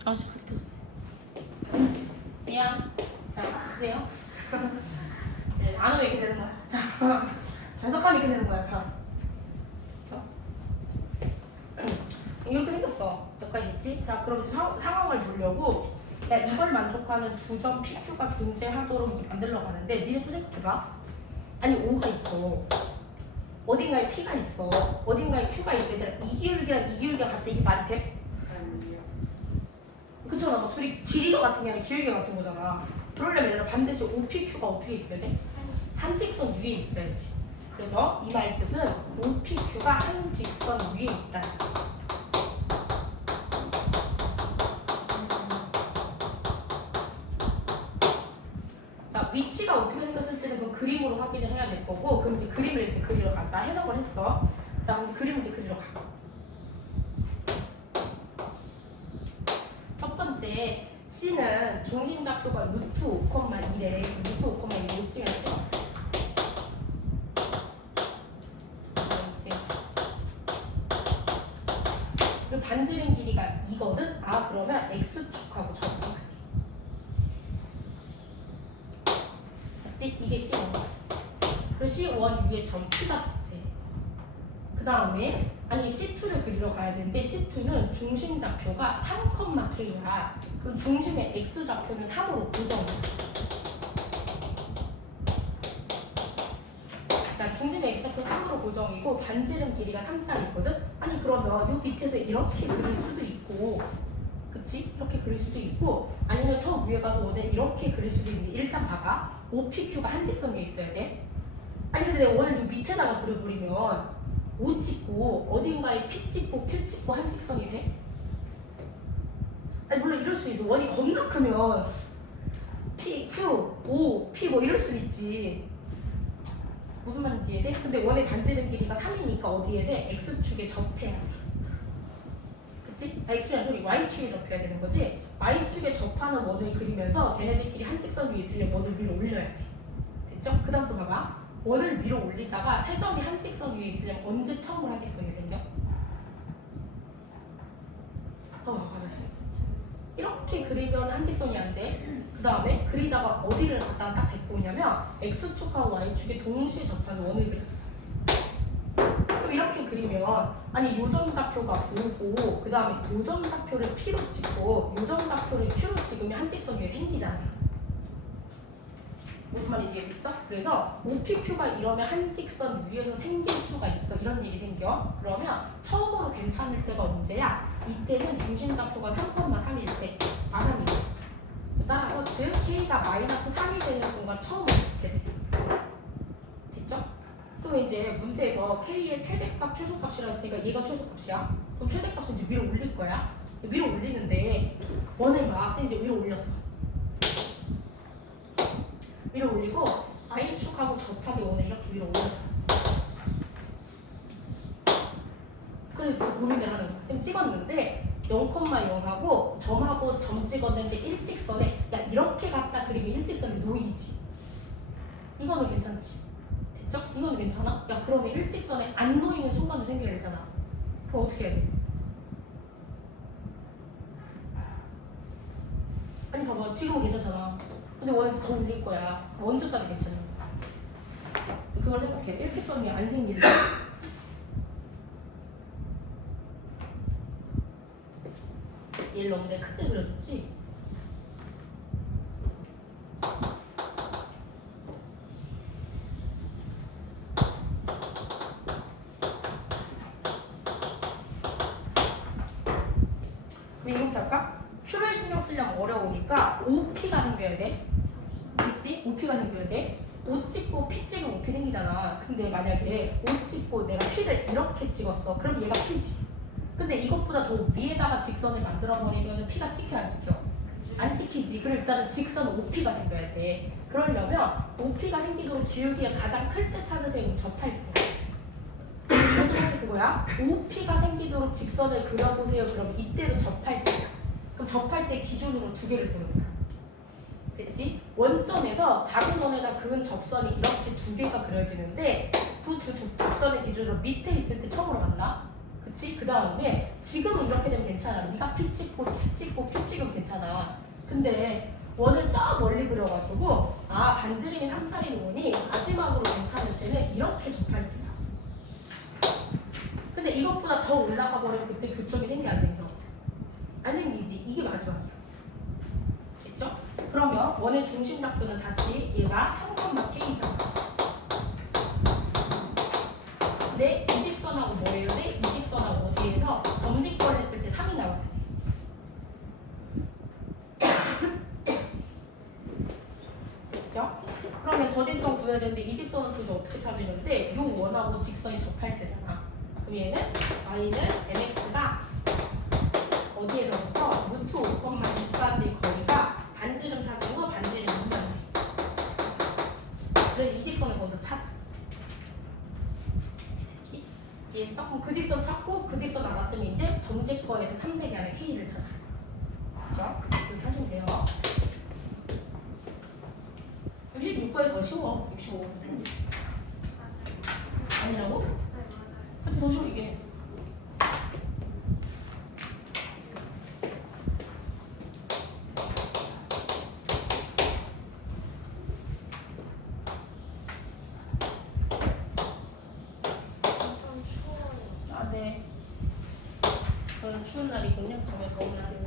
시작할게요. 미안. 자, 보세요. 이제 안 하면 이렇게 되는 거야. 자, 해석하면 이렇게 되는 거야. 자, 이렇게 생겼어. 몇 가지 있지? 자, 그럼 이제 상황을 보려고 야, 이걸 만족하는 두 점 PQ가 존재하도록 이제 만들려고 하는데 니네 또 생각해봐. 아니, O가 있어. 어딘가에 P가 있어. 어딘가에 Q가 있어. 얘들아, 이 기울기랑 이 기울기가 같다. 이게 말이 돼? 그쵸? 둘이 길이가 같은 게 아니라 기울기가 같은 거잖아. 그러려면 얘들아 반드시 OPQ가 어떻게 있어야 돼? 한 직선 위에 있어야지. 그래서 이 말 뜻은 OPQ가 한 직선 위에 있다. 자, 위치가 어떻게 생겼을지는 그 그림으로 확인을 해야 될 거고, 그럼 이제 그림을 이제 그리러 가자. 해석을 했어. 자, 그럼 그림을 이제 그리러 가. 첫 번째, C는 중심 좌표가 루트 5,1에 루트 5,1에 5층을 찍었어. 그리고 반지름 길이가 2거든? 아, 그러면 X축하고 접근해. 맞지? 이게 C1. 그리고 C1 위에 점 P가 존재. 그 다음에 아니 C2를 그리러 가야 되는데 C2는 중심 좌표가 3,K야. 그럼 중심의 X 좌표는 3으로 고정해. 그러니까 중심의 X 좌표 3으로 고정이고 반지름 길이가 3짜리거든? 아니 그러면 요 밑에서 이렇게 그릴 수도 있고, 그치? 이렇게 그릴 수도 있고, 아니면 저 위에 가서 원래 이렇게 그릴 수도 있는데 일단 봐봐. OPQ가 한 직선 위에 있어야 돼. 아니 근데 내가 원래 요 밑에다가 그려버리면 O 찍고 어딘가에 P 찍고 Q 찍고 한 직선이 돼? 아니 물론 이럴 수 있어. 원이 겁나 크면 P, Q, O, P 뭐 이럴 수 있지. 무슨 말인지 이해돼? 근데 원의 반지름 길이가 3이니까 어디에 돼? X축에 접해야 돼. 그치? X가 소리 Y축에 접해야 되는 거지? Y축에 접하는 원을 그리면서 걔네들끼리 한 직선 위에 있으려면 원을 위로 올려야 돼. 됐죠? 그 다음 또 봐봐. 원을 위로 올리다가 세 점이 한 직선 위에 있으려면 언제 처음으로 한 직선이 생겨? 알았지. 이렇게 그리면 한 직선이 안 돼. 그 다음에 그리다가 어디를 갖다가 딱 데리고 오냐면 X축하고 Y축에 동시에 접하는 원을 그렸어. 그럼 이렇게 그리면 아니 요점 좌표가 O고 그 다음에 요점 좌표를 P로 찍고 요점 좌표를 Q로 찍으면 한 직선 위에 생기잖아. 무슨 말인지 이해됐어? 그래서 OPQ가 이러면 한 직선 위에서 생길 수가 있어. 이런 일이 생겨. 그러면 처음으로 괜찮을 때가 언제야? 이때는 중심 좌표가 3,3일 때. 아3이지. 따라서 즉 K가 마이너스 3이 되는 순간 처음으로 이렇게 돼. 됐죠? 그럼 이제 문제에서 K의 최대값, 최소값이라 했으니까 얘가 최소값이야. 그럼 최대값은 이제 위로 올릴 거야. 위로 올리는데 원을 막 이제 위로 올렸어. 위로 올리고 Y축하고 접하게 원을 이렇게 위로 올렸어. 그래서 고민을 하는 거야. 지금 찍었는데 0,0하고 점하고 점 찍었는데 일직선에 야 이렇게 갖다 그리면 일직선에 놓이지. 이거는 괜찮지? 됐죠? 이거는 괜찮아? 야 그러면 일직선에 안 놓이는 순간도 생겨야 되잖아. 그럼 어떻게 해야 돼? 아니 봐봐 지금은 괜찮잖아. 근데 원에서 더 올릴 거야. 원주까지 괜찮아. 그걸 생각해. 일직선이 안 생기는 거야. 얘를 너무 내가 크게 그려줬지? 그럼 이거부터 할까? Q를 신경 쓰려면 어려우니까 OP가 생겨야 돼. 그치? OP가 생겨야 돼. O 찍고 P 찍으면 OP 생기잖아. 근데 만약에 O 찍고 내가 P를 이렇게 찍었어. 그럼 얘가 P지. 근데 이것보다 더 위에다가 직선을 만들어버리면 P가 찍혀 안 찍혀? 안 찍히지. 그럼 일단은 직선 OP가 생겨야 돼. 그러려면 OP가 생기도록 기울기가 가장 클 때 찾으세요. 접할 때. 이것도 그거야. OP가 생기도록 직선을 그려보세요. 그럼 이때도 접할 때야. 그럼 접할 때 기준으로 두 개를 보는 거야. 됐지? 원점에서 작은 원에다 그은 접선이 이렇게 두 개가 그려지는데 그 두 접선의 기준으로 밑에 있을 때 처음으로 만나. 그치? 그 다음에 지금은 이렇게 되면 괜찮아. 네가 P 찍고 Q 찍고 Q 찍으면 괜찮아. 근데 원을 저 멀리 그려가지고 아 반지름이 3짜리 원이 마지막으로 괜찮을 때는 이렇게 접할 때야. 근데 이것보다 더 올라가 버리면 그때 교점이 생겨 안 생겨? 안 생기지. 이게 마지막이야. 됐죠? 그러면 원의 중심 좌표는 다시 얘가 3번 K잖아. 근데 이 직선하고 뭐예요? 네? 이 직선하고 어디에서 점직걸 했을 때 3이 나와야 돼. 됐죠? 그러면 저 직선 구해야 되는데 이 직선을 도대체 어떻게 찾으는데 요 원하고 직선이 접할 때잖아. 그럼 얘는 y는 mx가 어디에서부터 루트 5,2까지 거리가 반지름 찾은 거 반지름 분면. 그래서 이 직선을 먼저 찾아. 됐지? 이해했어? 그럼 그 직선 찾고 그 직선 나갔으면 이제 점제거에서 3대기 안에 K를 찾아. 그렇죠? 이렇게 하시면 돼요. 66번이 더 쉬워. 65. 아니라고? 그치, 더 쉬워 이게. 아, 네. 그럼 추운 날이군요. 그러면 더운 날이고.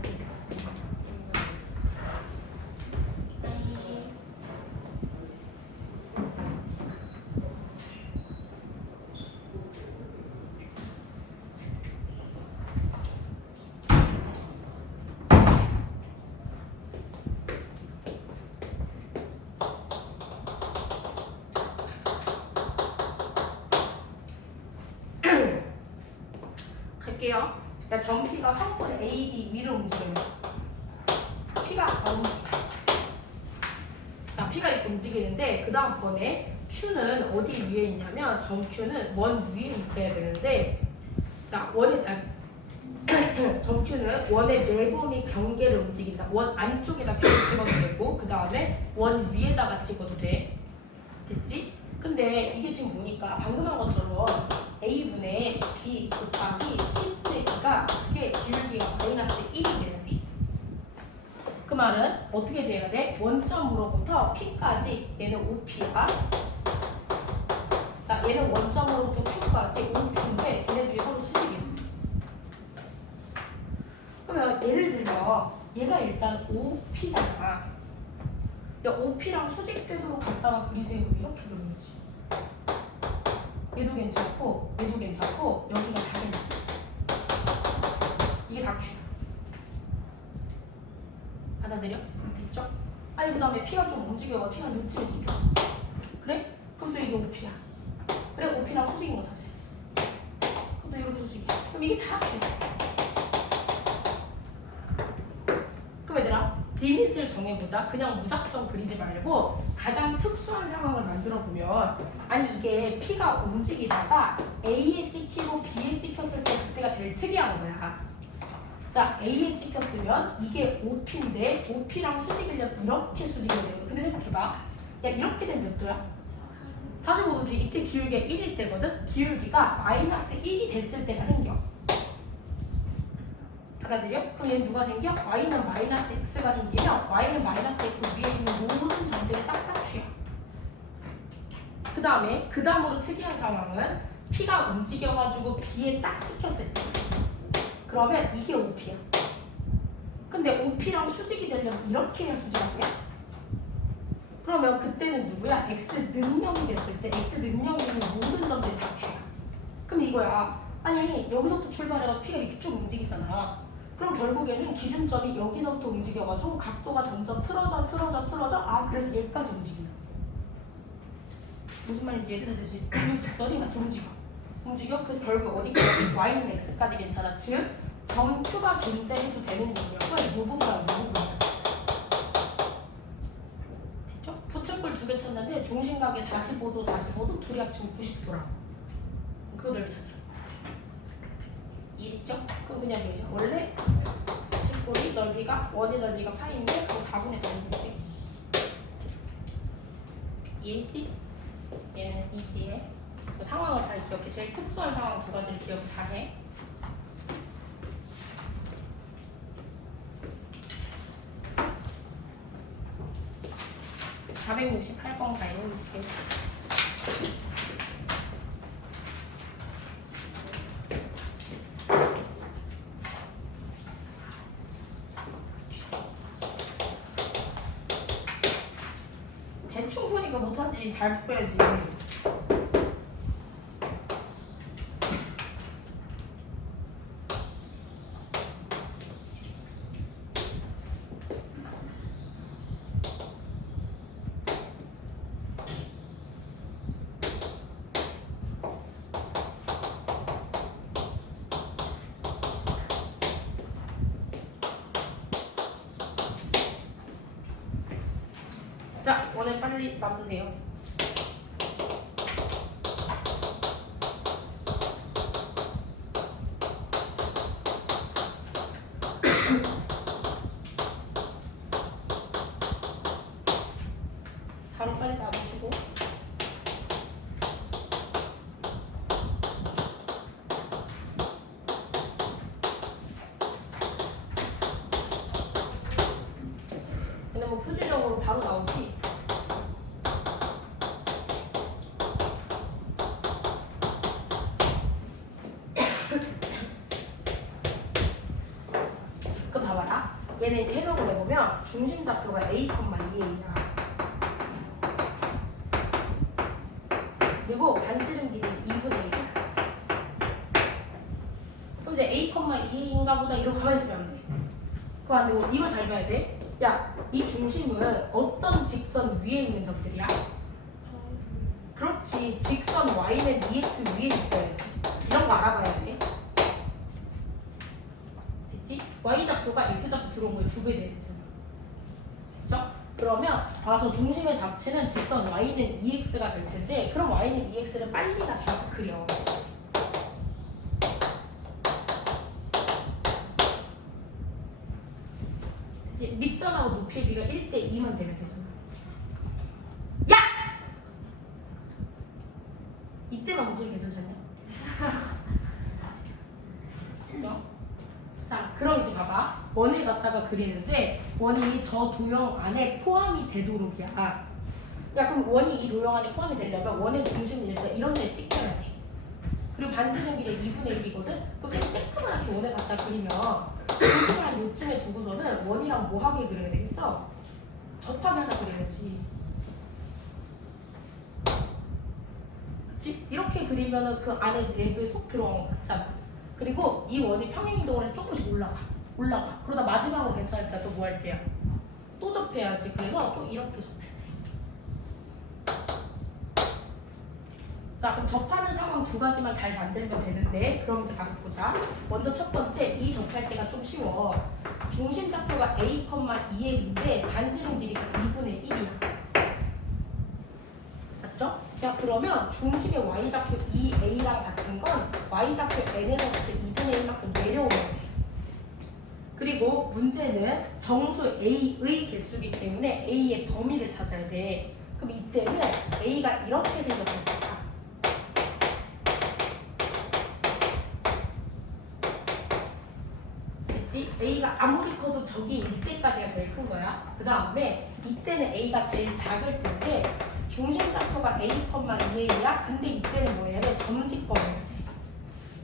갈게요. 그러니까 점 P가 성분 AD 위로 움직여요. P가 더 움직여. 자, P가 이렇게 움직이는데 그 다음번에 Q는 어디 위에 있냐면 점 Q는 원 위에 있어야 되는데 자, 점 Q는 원의 내부 및 경계를 움직인다. 원 안쪽에다 Q를 찍어도 되고 그 다음에 원 위에다가 찍어도 돼. 됐지? 근데 이게 지금 보니까 방금 한 것처럼 A분의 B 곱하기 C분의 B가 이게 기울기가 마이너스 1이 돼야 돼. 그 말은 어떻게 돼야 돼? 원점으로부터 P까지 얘는 5P야. 자, 얘는 원점으로부터 Q까지 5Q인데 걔네들이 서로 수직이야. 그러면 예를 들면 얘가 일단 5P잖아. 5P랑 수직되도록 갖다가 그리세요. 이렇게 그리지. 얘도 괜찮고 얘도 괜찮고 여기가 다 괜찮아. 이게 다 Q야. 받아들여? 됐죠? 아니 그 다음에 P가 좀 움직여가 P가 요쯤에 찍혔어. 그래? 그럼 또 이게 5P야. 그래 5P랑 수직인 거 찾아야 돼. 그럼 또 이렇게 수직이야. 그럼 이게 다 Q야. 그럼 얘들아 리밋을 정해보자. 그냥 무작정 그리지 말고 가장 특수한 상황을 만들어보면 아니 이게 P가 움직이다가 A에 찍히고 B에 찍혔을 때 그때가 제일 특이한 거야. 자, A에 찍혔으면 이게 5P인데 5P랑 수직이려면 이렇게 수직이 되거든. 근데 생각해봐. 야 이렇게 되면 몇 도야? 45도지. 이때 기울기가 1일 때거든. 기울기가 마이너스 1이 됐을 때가 생겨. 받아들여? 그럼 얘는 누가 생겨? y는 마이너스 x가 생기면 y는 마이너스 x 위에 있는 모든 점들이 싹 다 Q야. 그 다음으로 특이한 상황은 P가 움직여가지고 B에 딱 찍혔을 때 그러면 이게 5P야. 근데 5P랑 수직이 되려면 이렇게 해야 수직 아니야? 그러면 그때는 누구야? x 능력이 됐을 때 x 능력이 있는 모든 점들이 다 Q야. 그럼 이거야. 아니 여기서부터 출발해서 P가 이렇게 쭉 움직이잖아. 그럼 결국에는 기준점이 여기서부터 움직여가지고 각도가 점점 틀어져 아 그래서 얘까지 움직인다. 무슨 말인지 이해돼서 직선이 막 움직여 그래서 결국 어디까지 y는 x까지 괜찮아. 즉 점 Q가 존재해도 되는 영역은 이 부분과 이 부분이야. 됐죠? 부채꼴 2개 쳤는데 중심각이 45도 둘이 합치면 90도라고. 그거 넓이 찾아. 이해했죠? 그럼 그냥 여기서 원래 부채꼴이 넓이가 원의 넓이가 파인데 그거 4분의 8이지. 이해했지? 얘는 이지에 그 상황을 잘 기억해. 제일 특수한 상황 2가지를 기억 잘해. 468번 가요. 이제. 대충 보니까 못하지. 잘 풀어야지. 자, 오늘 빨리 만드세요. 바로 빨리 놔두시고. 근데 뭐 표지적으로 바로 나오지. 그럼 봐봐라. 얘는 이제 해석을 해보면 중심 좌표가 a, 2a야. 그리고 반지름 길이는 2분의 1이야. 그럼 이제 a, 2a인가 보다 이러고 가만히 있으면 안 돼. 그럼 안 되고 이거 잘 봐야 돼. 야, 이 중심은 어떤 직선 위에 있는 점들이야? 그렇지. 직선 y는 2x 위에 있어야지. 이런 거 알아봐야 돼. 됐지? y좌표가 x좌표 들어온 거에 2배 돼야 되잖아. 됐죠? 그러면 봐서 중심의 잡치는 직선 y는 2x가 될 텐데, 그럼 y는 2x를 빨리 갖다 그려. 됐지? 밑변하고 높이의 비가 1:2만 되면 되잖아. 야! 이때만 목소리 괜찮잖아요. 자, 그럼 이제 봐봐. 원을 갖다가 그리는데 원이 저 도형 안에 포함이 되도록이야. 야, 그럼 원이 이 도형 안에 포함이 되려면 원의 중심을 일단 이런 데 찍혀야 돼. 그리고 반지름 길이 2분의 1이거든? 그럼 쬐끄맣게 원을 갖다 그리면 중심을 한 요쯤에 두고서는 원이랑 뭐 하게 그려야 되겠어? 접하게 하나 그려야지. 그치? 이렇게 그리면은 그 안에 내부에 쏙 들어간 거 같잖아. 그리고 이 원이 평행이동을 해서 조금씩 올라가. 그러다 마지막으로 괜찮을 때 또 뭐 할게요? 또 접해야지. 그래서 또 이렇게 접해야 돼. 자, 그럼 접하는 상황 2가지만 잘 만들면 되는데, 그럼 이제 가서 보자. 먼저 첫 번째, 이 접할 때가 좀 쉬워. 중심 좌표가 a, 2a인데 반지름 길이가 2분의 1이야. 맞죠? 자, 그러면 중심의 y좌표 2a랑 같은 건 y좌표 n에서부터 2분의 1만큼 내려오면 돼. 그리고 문제는 정수 a의 개수이기 때문에 a의 범위를 찾아야 돼. 그럼 이때는 a가 이렇게 생겼을 거야. 됐지? a가 아무리 커도 저기 이때까지가 제일 큰 거야. 그 다음에 이때는 a가 제일 작을 텐데 중심 좌표가 a, 2a야. 근데 이때는 뭐 해야 돼? 점직거려야 돼.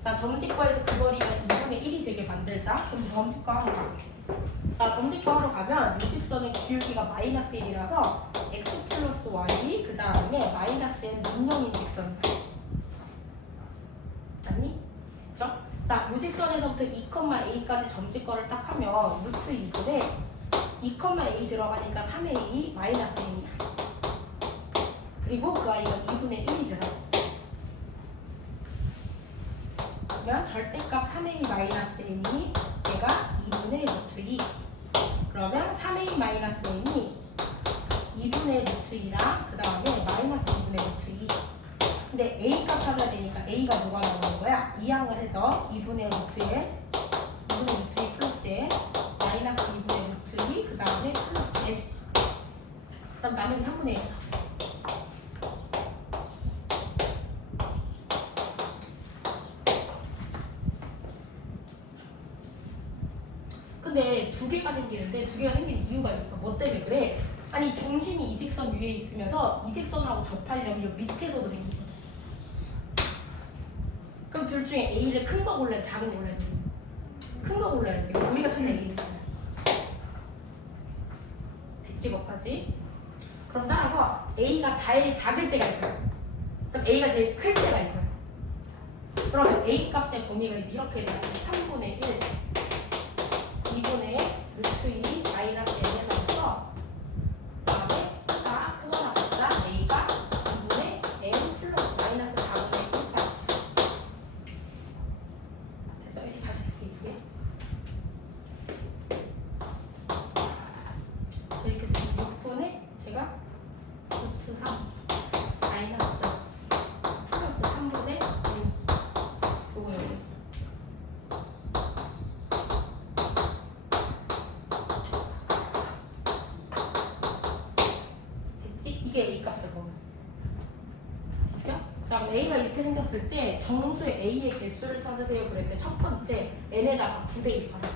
자, 점직거에서 그 거리가 2분의 1이 되게 만들자. 그럼 점직거 하러 가. 자, 점직거 하러 가면 유직선의 기울기가 마이너스 1이라서 x 플러스 y 그 다음에 마이너스 n 분명인 직선이야. 맞니? 그쵸? 자, 유직선에서부터 2,a까지 점직거를 딱 하면 루트 2분에 2,a 들어가니까 3a 마이너스 n이야. 그리고 그 아이가 2분의 1이 들어. 그러면 절대값 3a 마이너스 n이 얘가 2분의 루트 2. 그러면 3a 마이너스 n이 2분의 루트 2랑 그 다음에 마이너스 2분의 루트 2. 근데 a 값 찾아야 되니까 a가 뭐가 나오는 거야? 이항을 해서 2분의 루트에 2분의 루트 2 플러스에 마이너스 2분의 루트 2 그 다음에 플러스 n. 그 다음 나머지 3분의 1. 근데 두 개가 생기는데 두 개가 생긴 이유가 있어. 뭐 때문에 그래? 아니 중심이 이 직선 위에 있으면서 이 직선하고 접하려면 이 밑에서도 생기거든. 그럼 둘 중에 A를 큰 거 골라야 작은 거 골라야 돼? 큰 거 골라야지. 우리가 찾는 A니까. 됐지 뭐까지? 그럼 따라서 A가 제일 작을 때가 있고요. 그럼 A가 제일 클 때가 있고요. 그러면 A 값의 범위가 이제 이렇게 돼요. 3분의 1, 2분의 루트 2 마이너스 n에서부터 그다음에 X가 크거나 같다 A가 2분의 n 플러스 마이너스 4분의 1까지. 됐어. 이제 다시 스테이프에. 이렇게 쓰면 6분의 제가 루트 3 마이너스 플러스 3분의 6 요거요. 됐지? 이게 A 값을 보면 됐죠? 자 그럼 A가 이렇게 생겼을 때 정수의 A의 개수를 찾으세요 그랬는데 첫 번째 n에다가 9 대입하면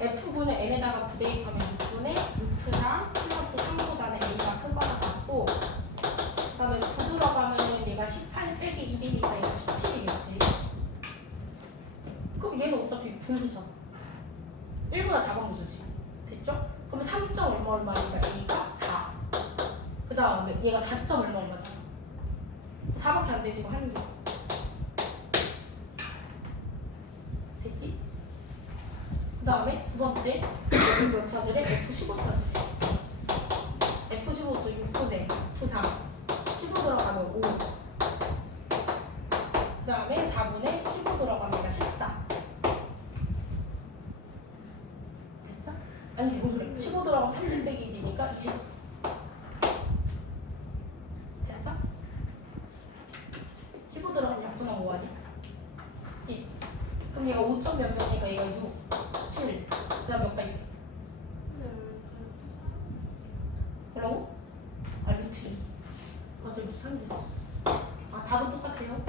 F군은 n에다가 9 대입하면 6분의 루트 3 플러스 3보다는 A가 크거나 같고 그 다음에 9 들어가면 얘가 18 빼기 1이니까 얘가 17이겠지. 그럼 얘는 어차피 분수잖아. 1보다 작은 분수지. 됐죠? 그럼 3점 얼마 얼마니까 A가 4. 그 다음에 얘가 4점 얼마 얼마잖아. 4밖에 안 되지. 이거 하는 게. 됐지? 그 다음에 두 번째 여기 몇 찾으래? F15 찾으래. F15도 6분의 루트 3 15 들어가면 5. 그 다음에 4분의 15 들어가면 얘가 14. 됐죠? 아니 무슨 소리야? 15 들어가면 30 빼기 1이니까 20. 됐어? 15 들어가면 6분의 5 아니야? 그치? 그럼 얘가 5점 몇 몇이니까 얘가 6, 7. 그 다음 몇 가지? 뭐라고? 아 루트 2. 맞아 루트 3 됐어. 아 답은 똑같아요.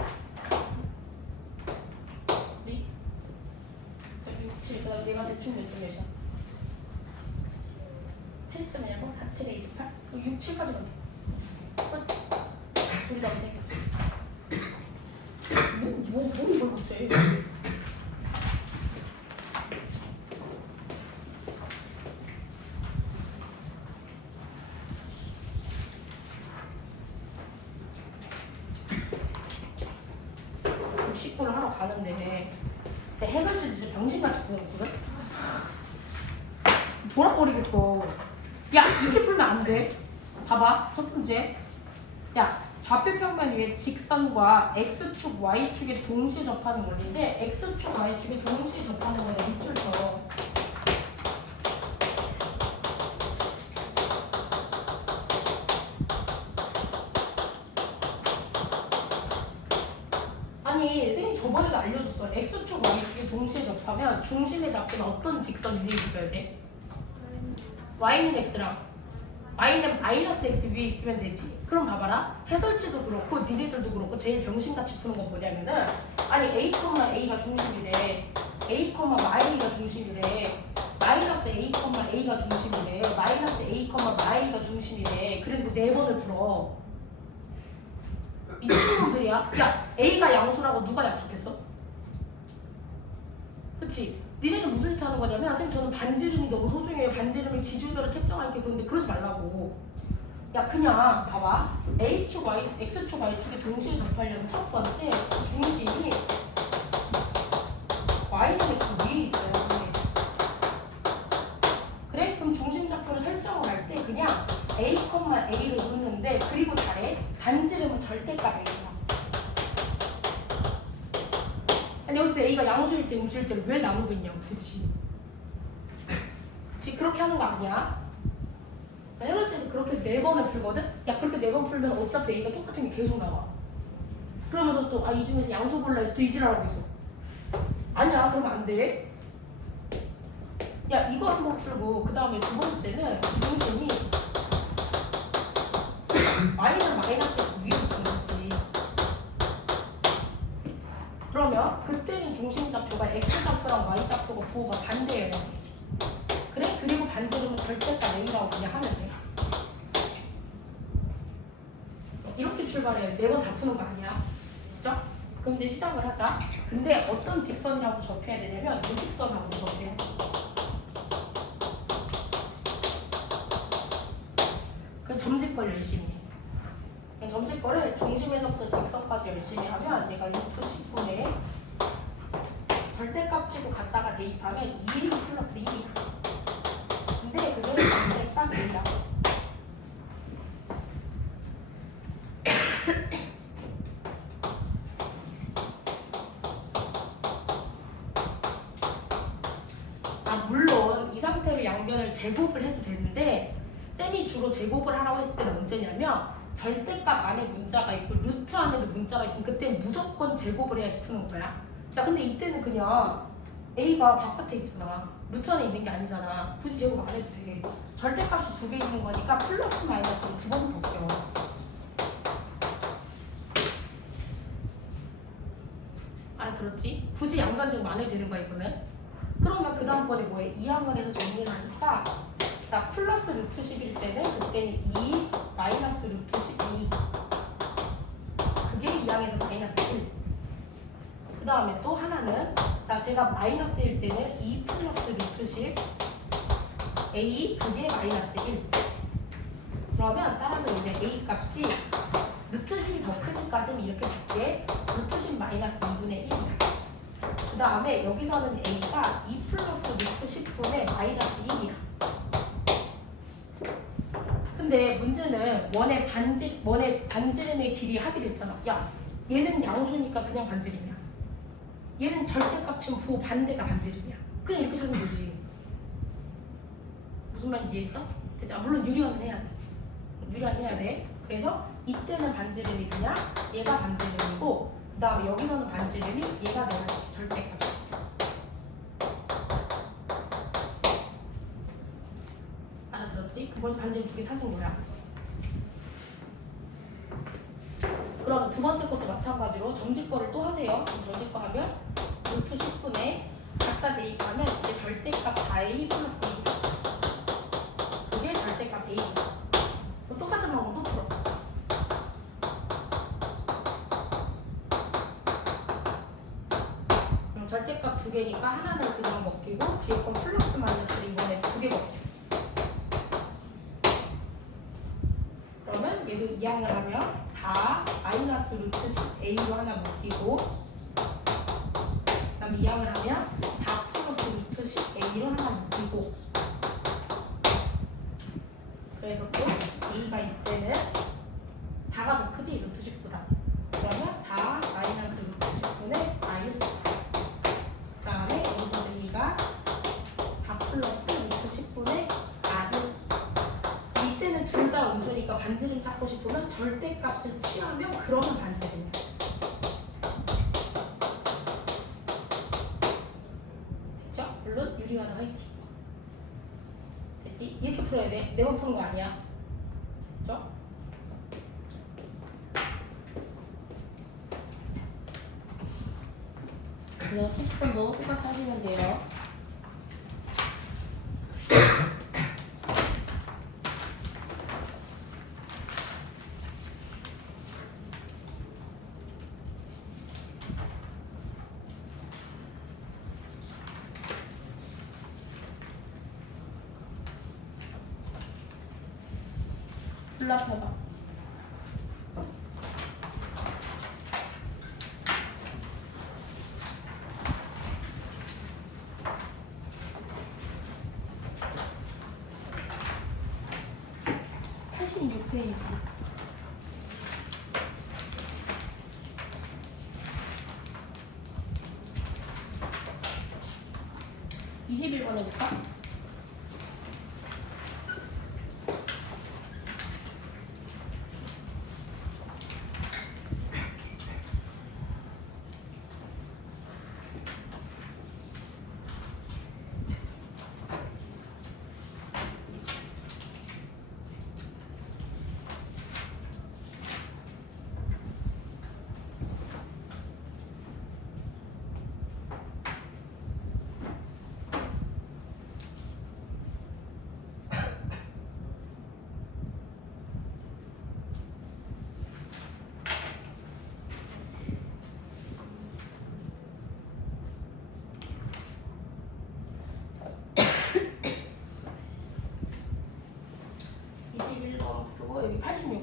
우리 자 6, 7. 그 다음 얘가 대충 몇 점 몇이야? 7.1번 4, 7에 28. 그럼 6, 7까지 가면 끝. 둘이 다 못해. 뭐 이걸 못해. 식구를 하러 가는데 제 해설지 진짜 병신같이 보였거든? 돌아버리겠어. 야 이렇게 풀면 안 돼. 봐봐 첫 번째 야 좌표평면 위에 직선과 x축 y축에 동시에 접하는 원리인데 x축 y축에 동시에 접하는 거는 밑줄처럼 아니 선생님이 저번에도 알려줬어. x축 y축에 동시에 접하면 중심의 잡기는 어떤 직선 위에 있어야 돼? y는 x랑 y는 마이너스 x 위에 있으면 되지. 그럼 봐봐라. 해설지도 그렇고 니네들도 그렇고 제일 병신같이 푸는 건 뭐냐면은 아니 a, a가 중심이래. a, y가 중심이래. 마이너스 a, a가 중심이래. 마이너스 a, y가 중심이래. 그래도 4번을 풀어. 미친놈들이야. 야 a가 양수라고 누가 약속했어? 그치? 니네는 무슨 짓 하는 거냐면 선생님 저는 반지름이 너무 소중해요. 반지름을 기준으로 책정할게. 그런데 그러지 말라고. 야 그냥 봐봐. A축, Y, X축, Y축에 동시에 접하려면 첫 번째 중심이 Y는 X 위에 있어요. 그래? 그럼 중심 좌표를 설정을 할 때 그냥 A, A를 놓는데 그리고 잘해. 반지름은 절대값이에요. 아니 여기서 A가 양수일 때 음수일 때는 왜 나누고 있냐고 굳이. 그치 그렇게 하는 거 아니야. 나 해설지에서 그렇게 해서 4번을 풀거든? 야 그렇게 4번 풀면 어차피 A가 똑같은 게 계속 나와. 그러면서 또 아 이 중에서 양수 골라 해서 또 이질하고 있어. 아니야 그러면 안 돼. 야 이거 한번 풀고 그 다음에 두 번째는 중심이 y는 마이너스 x 위에 있으면 되지. 그러면 그때는 중심 좌표가 x 좌표랑 y 좌표가 부호가 반대예요. 반지름은 절대값 A라고 그냥 하면 돼. 이렇게 출발해. 4번 다 푸는 거 아니야. 그죠? 그럼 이제 시작을 하자. 근데 어떤 직선이라고 접해야 되냐면 이 직선하고 접해요. 그럼 점집걸 열심히 해. 점집걸을 중심에서부터 직선까지 열심히 하면 얘가 루트 10분의 절대값 치고 갔다가 대입하면 2 플러스 1이야. 근데 그게 절대값 1이야. 물론 이 상태로 양변을 제곱을 해도 되는데 쌤이 주로 제곱을 하라고 했을 때는 언제냐면 절대값 안에 문자가 있고 루트 안에도 문자가 있으면 그때 무조건 제곱을 해야지 푸는 거야. 야 근데 이때는 그냥 A가 바깥에 있잖아. 루트 안에 있는 게 아니잖아. 굳이 제곱 안 해도 돼. 절대값이 2개 있는 거니까 플러스 마이너스로 2번 바뀌어. 알아들었지? 굳이 양변 제곱 안 해도 되는 거야 이거는. 그러면 그 다음번에 뭐해? 2항을 해서 정리를 하니까 자 플러스 루트 10일 때는 그때는 2 마이너스 루트 12 그게 2항에서 마이너스 1. 그 다음에 또 하나는 자 제가 마이너스일 때는 2 플러스 루트 10 A 그게 마이너스 1. 그러면 따라서 이제 A 값이 루트 10이 더 크니까 쌤이 이렇게 줄게. 루트 10 마이너스 2분의 1이야. 그 다음에 여기서는 A가 2 플러스 루트 10분의 마이너스 1이야. 근데 문제는 원의 반지름의 길이 합의됐잖아. 야, 얘는 양수니까 그냥 반지름이야. 얘는 절대값 치면 부호 반대가 반지름이야. 그냥 이렇게 찾으면 되지. 무슨 말인지 이해했어? 물론 유리화는 해야 돼. 유리화는 해야 돼. 그래서 이때는 반지름이 그냥 얘가 반지름이고 그 다음에 여기서는 반지름이 얘가 돼야지 절대값이. 알아들었지? 그럼 벌써 반지름 2개 찾은 거야. 그럼 두 번째 것도 마찬가지로 점집거를 또 하세요. 점집거 하면 루트 10분의 갖다 대입하면 이제 절대값 4a 플러스 1. 그게 절대값 a. 똑같은 방법도 풀어. 절대값 2개니까 하나는 그냥 먹히고 뒤에 건 플러스 마이너스를 이번에 2개 먹혀. 그러면 얘도 2항을 하면 4 마이너스 루트 10a로 하나 먹히고 그 다음 2항을 하면 4 플러스 루트 10a로 하나 먹히고 그래서 또 a가 이때는 4가 더 크지 루트 10보다. 그러면 4 마이너스 루트 10분의 i. 그 다음에 여기서는 E가 4 플러스 루트 10분의 R을. 이때는 둘 다 음수니까 반지름 찾고 싶으면 절대값을 취하면 그러면 반지름이야. 됐죠? 물론 유리화는 화이팅. 됐지? 이렇게 풀어야 돼. 4번 푸는 거 아니야. 됐죠? 그냥 70번도 똑같이 하시면 돼요. 플랍해봐. 페이지 21번 해볼까?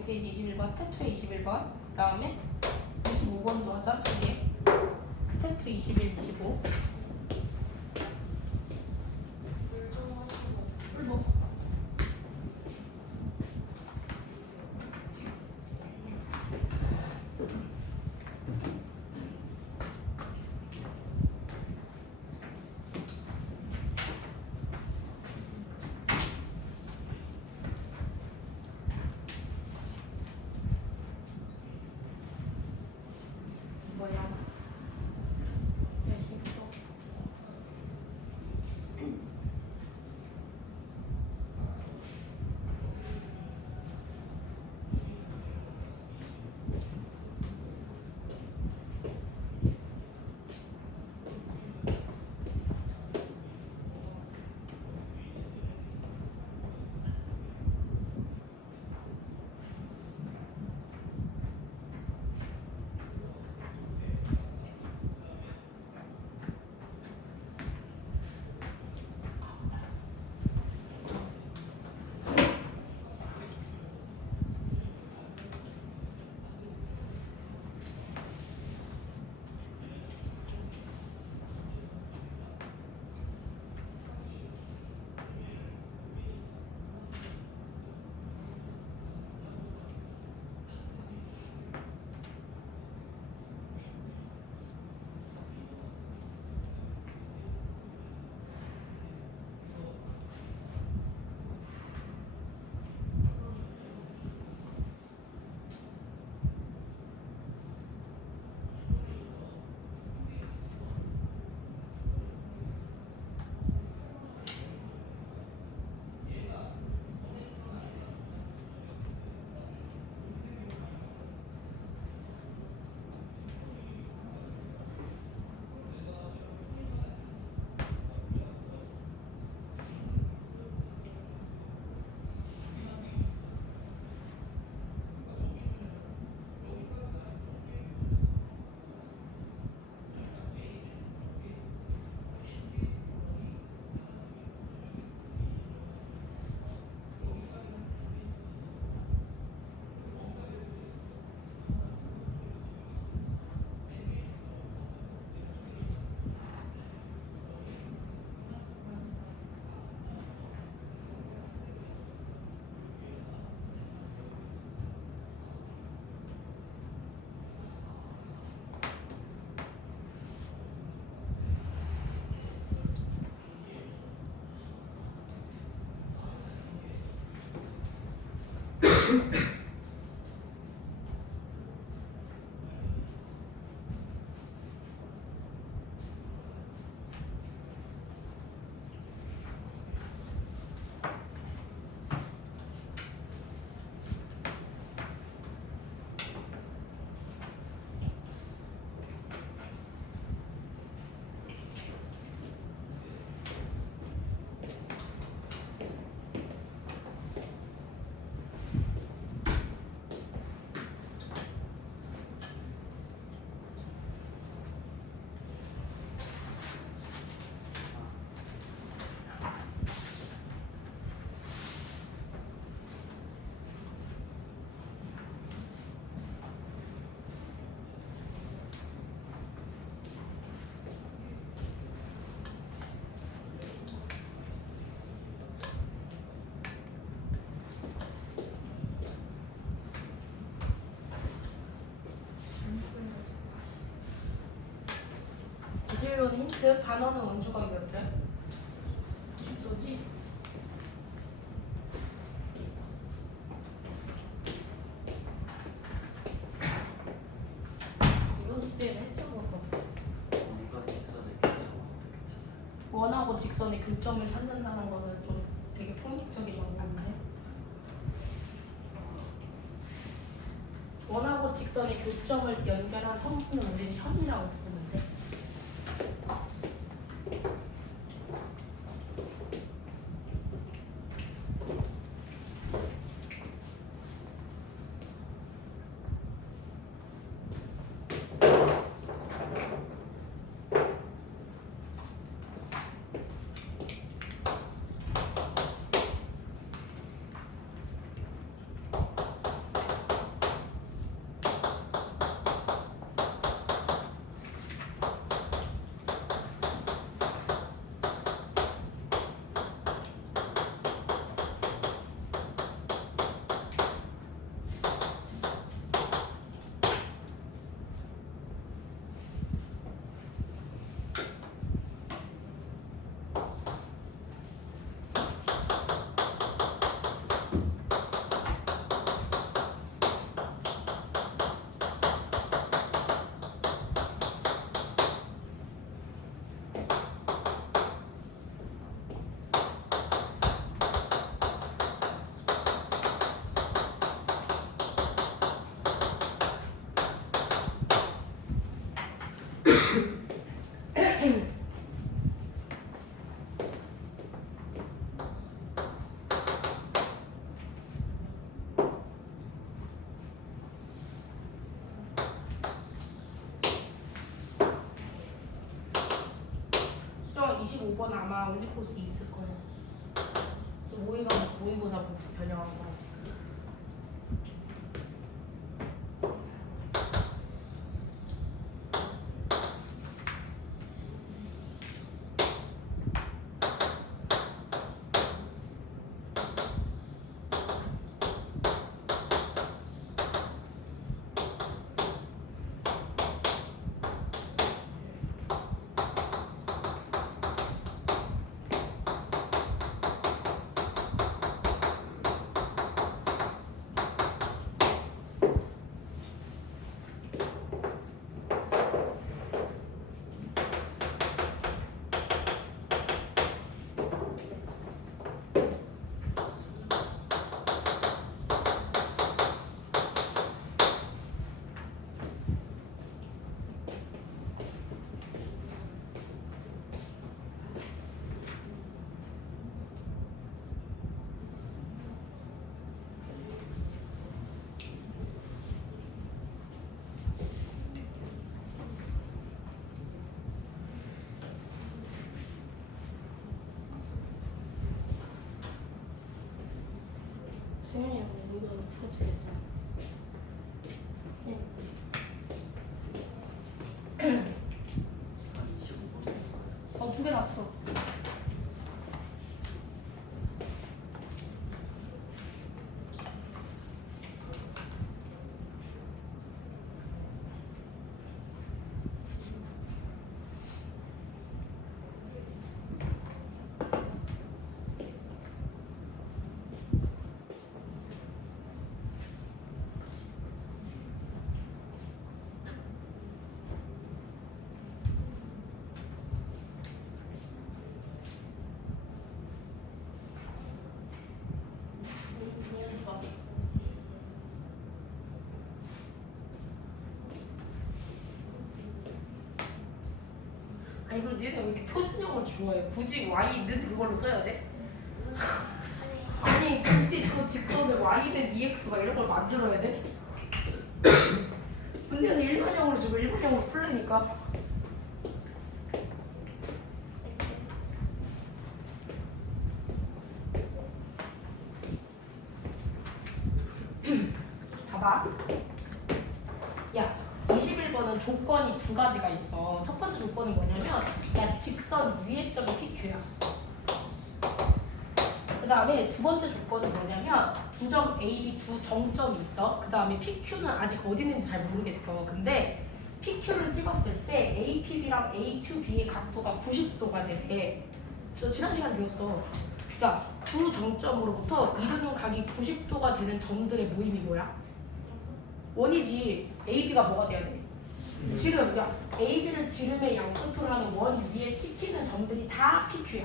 페이지 21번 스텝 2에 21번 그 다음에 25번도 하자. 이게 스텝 2 21, 25 물 먹어. 뭐야? 열심히 또. 기술론 힌트 반원은 원주각이 몇 개? 10도지? 이번 숙제는 했죠 그거. 원하고 직선의 교점을 찾는다는 거는 좀 되게 폭력적인 방법인데 원하고 직선의 교점을 연결한 성분은 우리는 현이라고 부르는데 55번 아마 올림포스 있을 거예요. 모의고사 변형한 거. 승현이랑 모의고사 풀어도 되겠다. 네. 두 개 났어. 아니 그리고 니네 왜 이렇게 표준형을 좋아해? 굳이 y는 그걸로 써야 돼? 아니 굳이 그 직선을 y는 ex가 이런 걸 만들어야 돼? 문제에서 일반형으로 주고 일반형으로 풀으니까. 봐봐. 야 21번은 조건이 두 가지가 있어. 첫 번째 조건은 뭐냐면 야 직선 위의 점이 PQ야. 그 다음에 두 번째 조건은 뭐냐면 두 점 A, B 두 정점이 있어. 그 다음에 PQ는 아직 어디 있는지 잘 모르겠어. 근데 PQ를 찍었을 때 APB랑 AQB의 각도가 90도가 돼. 저 지난 시간 배웠어. 그러니까 두 정점으로부터 이루는 각이 90도가 되는 점들의 모임이 뭐야? 원이지. AB가 뭐가 돼야 돼? 지름. 야 AB를 지름의 양끝으로 하는 원 위에 찍히는 점들이 다 PQ야.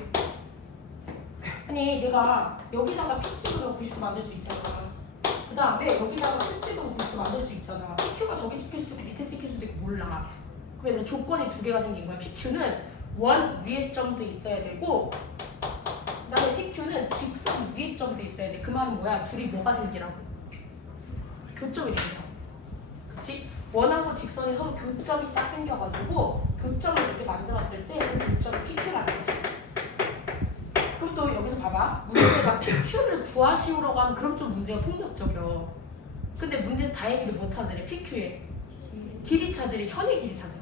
아니 내가 여기다가 P 찍으면 90도 만들 수 있잖아. 그 다음에 여기다가 Q 찍으면 90도 만들 수 있잖아. PQ가 저기 찍힐 수도 있고 밑에 찍힐 수도 있고 몰라. 그래서 조건이 두 개가 생긴 거야. PQ는 원 위에 점도 있어야 되고 그 다음에 PQ는 직선 위에 점도 있어야 돼. 그 말은 뭐야? 둘이 뭐가 생기라고? 교점이 생겨. 그치? 원하고 직선이 서로 교점이 딱 생겨가지고 교점을 이렇게 만들었을 때 그 교점이 PQ라는 거지. 그럼 또 여기서 봐봐. 문제가 PQ를 구하시오라고 하면 그럼 좀 문제가 폭력적이야. 근데 문제는 다행히도 뭐 찾으래? PQ에 길이 찾으래. 현의 길이 찾아.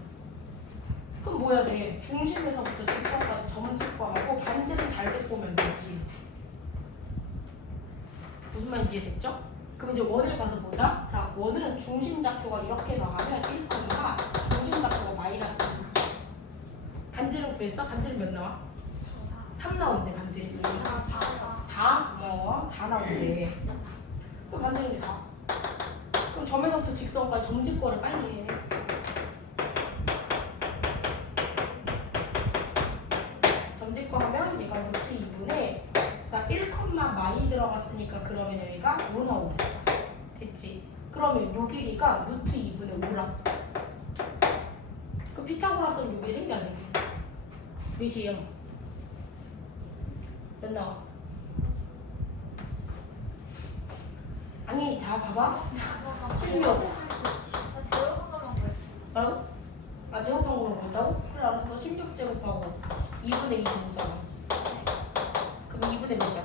그럼 뭐 해야 돼? 중심에서부터 직선까지 점 찍고 하고 반지름 잘 데리고 오면 되지. 무슨 말인지 이해됐죠? 그럼 이제 원을 가서 보자. 자, 원은 중심 좌표가 이렇게 나가면 1가 중심 좌표가 마이너스 2. 반지름 구했어? 반지름 몇 나와? 3 나오는데 반지름 4 고마워. 4 나오는데 그럼 반지름이 4. 그럼 점에서부터 직선까지 점 찍고를 빨리 해. 점 찍고 하면 얘가 루트 2분의 자 1, 마이 들어갔으니까 그러면 여기가 5 나오네. 됐지? 그러면 요 길이가 루트 2분의 5라. 그 피타고라스는 요게 생겨 안 생겨? 몇이에요? 몇 나와? 아니 자 봐봐. 16. 뭐라고? 아 제곱한 거로 뭐였다고? 그래 알았어. 16 제곱하고 2분의 25잖아. 그럼 2분의 몇이야?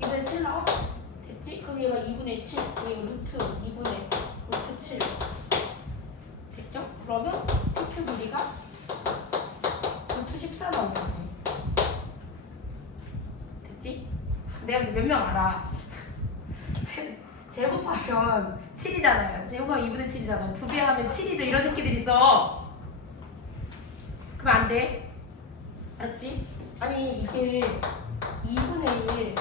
2분의 7 나와? 됐지? 그럼 얘가 2분의 7, 그럼 이거 루트 2분의 루트 7 됐죠? 그러면 PQ 길이가 루트 14 나오면 돼. 됐지? 내가 몇 명 알아? 제곱하면 7이잖아요. 제곱하면 2분의 7이잖아. 2배 하면 7이죠. 이런 새끼들이 있어. 그럼 안 돼. 알았지? 아니 이게 2분의 1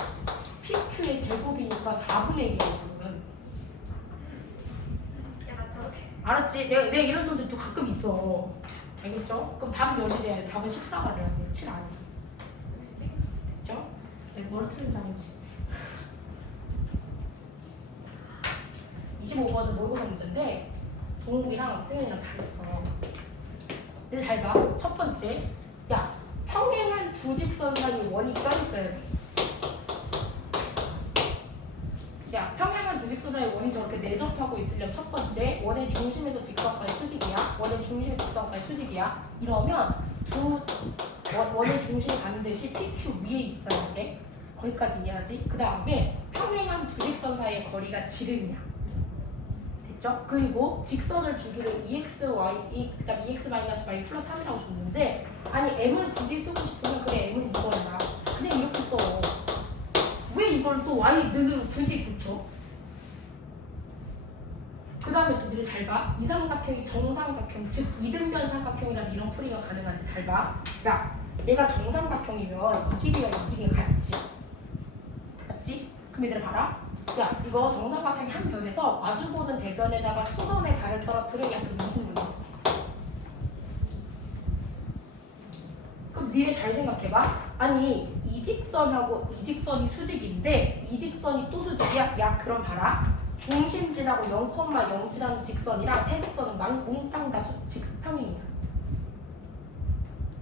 PQ의 제곱이니까 4분의 1이거든. 알았지? 내가 이런 놈들도 가끔 있어. 알겠죠? 그럼 답은 몇이 돼야 돼? 답은 14가 돼야 돼. 7 아니야. 됐죠? 내가 뭘 틀린지 알지? 25번은 모의고사 문제인데 동욱이랑 승현이랑 잘했어. 근데 잘 봐. 첫 번째, 야 평행한 두 직선 사이 원이 껴있어야 돼. 야 평행한 두 직선 사이 원이 저렇게 내접하고 있으려면 첫 번째 원의 중심에서 직선까지 수직이야. 원의 중심에서 직선까지 수직이야. 이러면 원의 중심이 반드시 PQ 위에 있어야 돼. 거기까지 이해하지? 그 다음에 평행한 두 직선 사이의 거리가 지름이야. 됐죠? 그리고 직선을 주기로 EXY, 그다음 EX-Y 플러스 3이라고 줬는데 아니 M을 굳이 쓰고 싶으면 그래 M을 이거야. 그냥 이렇게 써. 왜 이걸 또 Y 는으로 굳이 붙여? 그 다음에 또 니네 잘 봐. 이 삼각형이 정삼각형, 즉 이등변 삼각형이라서 이런 풀이가 가능한데 잘 봐. 야, 얘가 정삼각형이면 이 길이가 이 길이가 같지? 맞지? 그럼 얘들 봐라. 야, 이거 정삼각형이 한 변에서 마주보는 대변에다가 수선의 발을 떨어뜨려 약간 2등분이야. 그럼 니네 잘 생각해봐. 아니 이 직선하고 이 직선이 수직인데 이 직선이 또 수직이야? 야 그럼 봐라. 중심지나고 0,0 지나는 직선이랑 세 직선은 몽땅 다 직평행이야.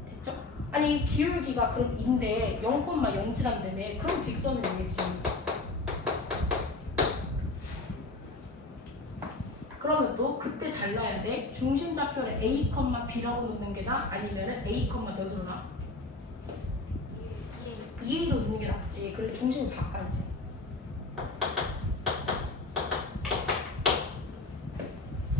됐죠? 아니 기울기가 그럼 인데 0,0 지난다며. 그럼 직선은 얘지. 그러면 또 그때 잘라야 돼. 중심 좌표를 A, B라고 놓는 게 나? 아니면은 A, 몇으로 나? 2A로 놓는 게 낫지. 그래서 중심을 바꿔야지.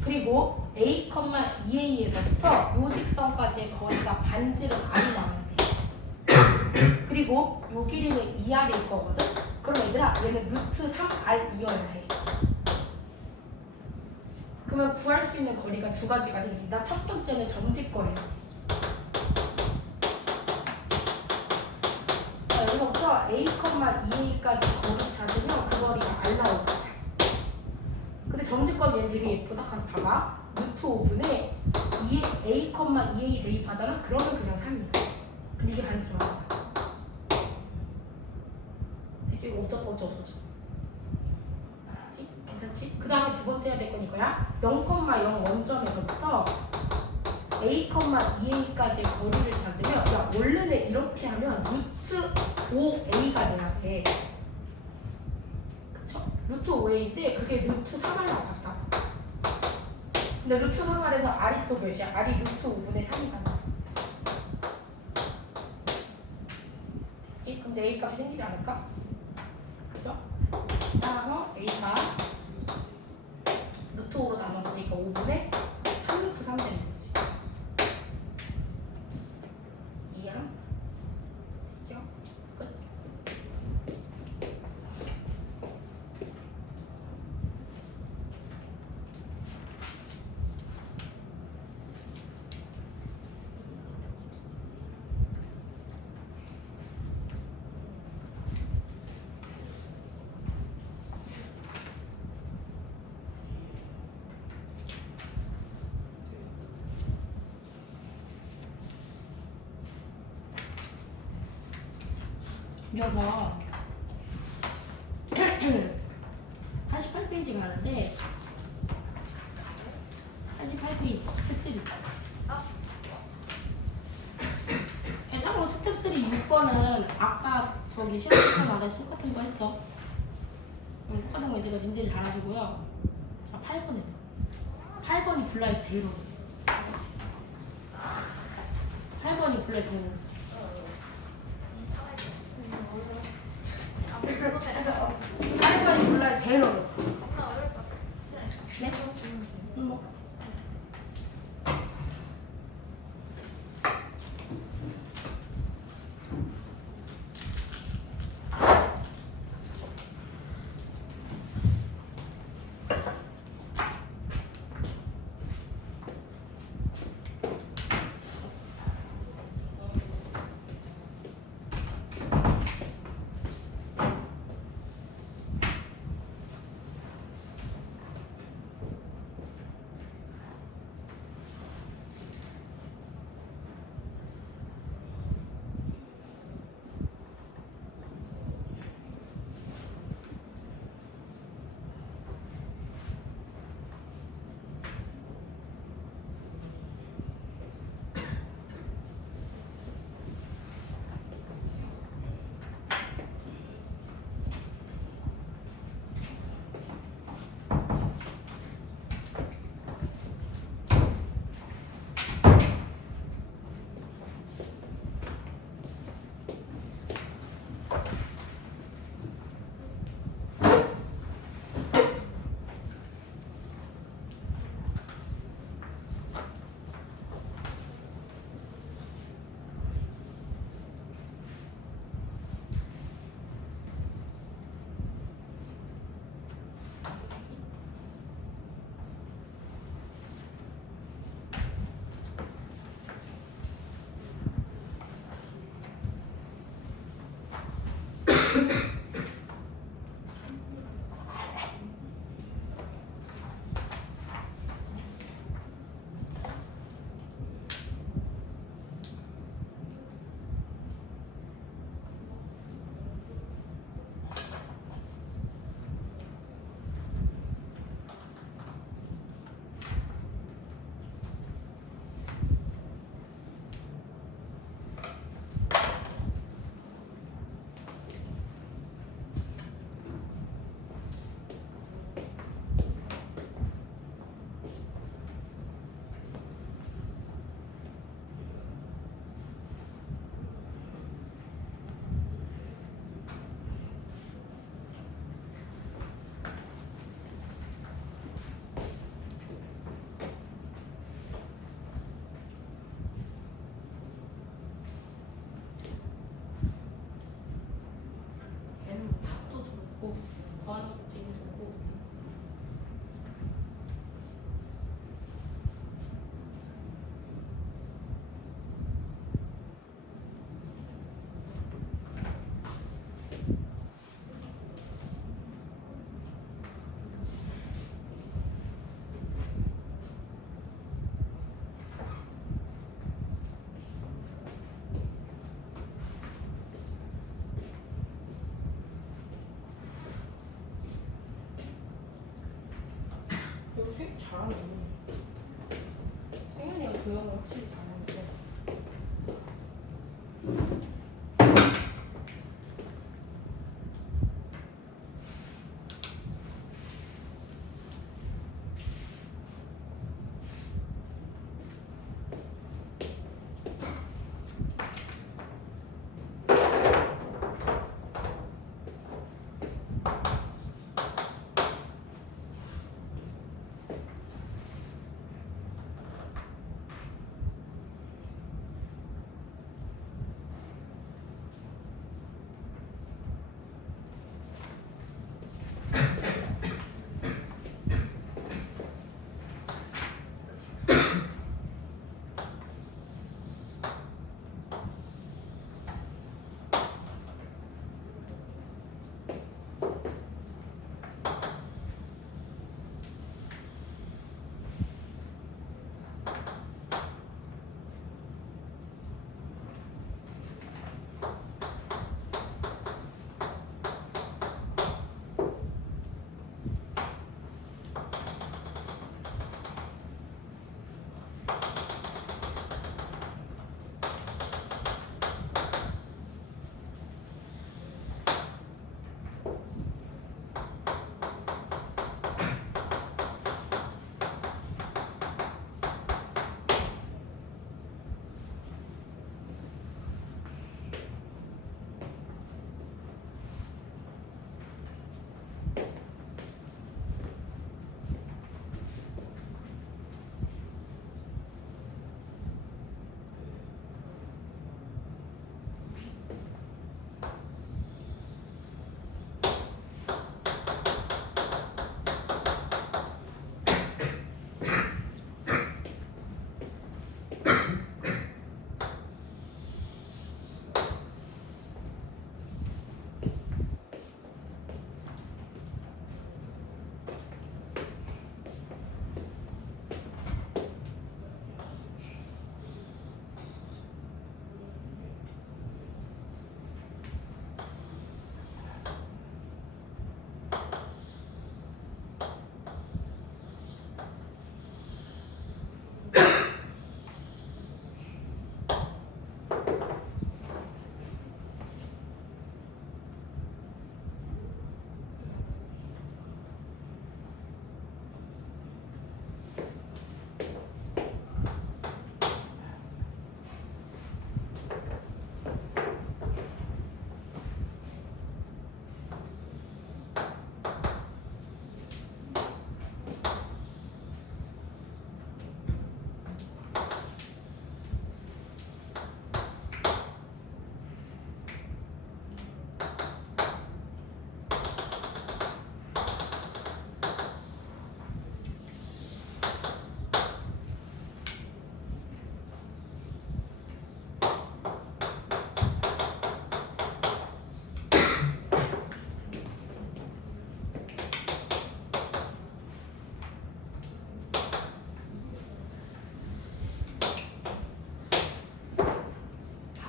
그리고 A, 2A에서부터 요 직선까지의 거리가 반지름 R이 나와야 돼. 그리고 요 길이는 2R일 거거든. 그럼 얘들아 얘는 루트 3R이어야 해. 그러면 구할 수 있는 거리가 두 가지가 생긴다. 첫 번째는 점직거리야. 여기서부터 A, 2A까지 거리 찾으면 그 거리가 R 나올 거야. 근데 점직거리 얘는 되게 예쁘다. 가서 봐봐. 루트 5분에 A, 2A 대입하잖아? 그러면 그냥 3이야. 근데 이게 반지름 나와. 되게 어쩌고. 괜찮지? 그 다음에 두 번째 해야 될 건 이거야. 0,0 원점에서부터 A, 2A까지의 거리를 찾으면 야 원래는 이렇게 하면 루트 5A가 돼야 돼. 그쵸? 루트 5A인데 그게 루트 3R 나왔다. 근데 루트 3R에서 R이 또 몇이야? R이 루트 5분의 3이잖아. 그치? 그럼 이제 A 값이 생기지 않을까? 그죠? 따라서 A가 루트 5로 나눴으니까 5분의 3루트 3 되는지. 이해야? 됐죠? 끝. 이어서 88페이지가 하는데 88페이지 스텝 3 참고로 스텝 3 6번은 아까 저기 시험 나가서 똑같은 거 했어. 똑같은 거 이제 님들이 잘 하시고요. 자 8번에 8번이 블라에서 제일 어려워. 8번이 불러주는. 앞에 그거 돼요. 8번이 불러야 제일 어려워. 겁나 어려울 것 같아. 네? 뭐. 얘는 답도 좋고 더하는 것도 되게 좋고. 이거 수입 잘하네. 승현이가 교양을 확실히 잘하는데.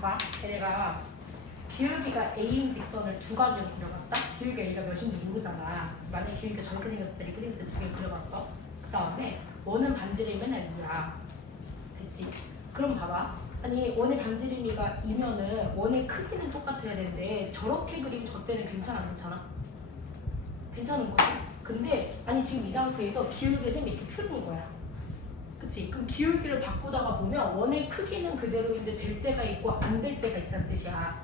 봐봐. 얘네가 기울기가 A인 직선을 두 가지로 그려봤다. 기울기가 A가 몇인지 모르잖아. 그래서 만약에 기울기가 저렇게 생겼을 때 이렇게 생겼을 때 두 개를 그려봤어. 그 다음에 원은 반지름이 맨날 2야. 됐지? 그럼 봐봐. 아니 원의 반지름이가 2면은 원의 크기는 똑같아야 되는데 저렇게 그리면 저 때는 괜찮아 안 괜찮아? 괜찮은 거지. 근데 아니 지금 이 상태에서 기울기를 쌤이 이렇게 틀은 거야. 그치? 그럼 기울기를 바꾸다가 보면 원의 크기는 그대로인데 될 때가 있고 안 될 때가 있다는 뜻이야.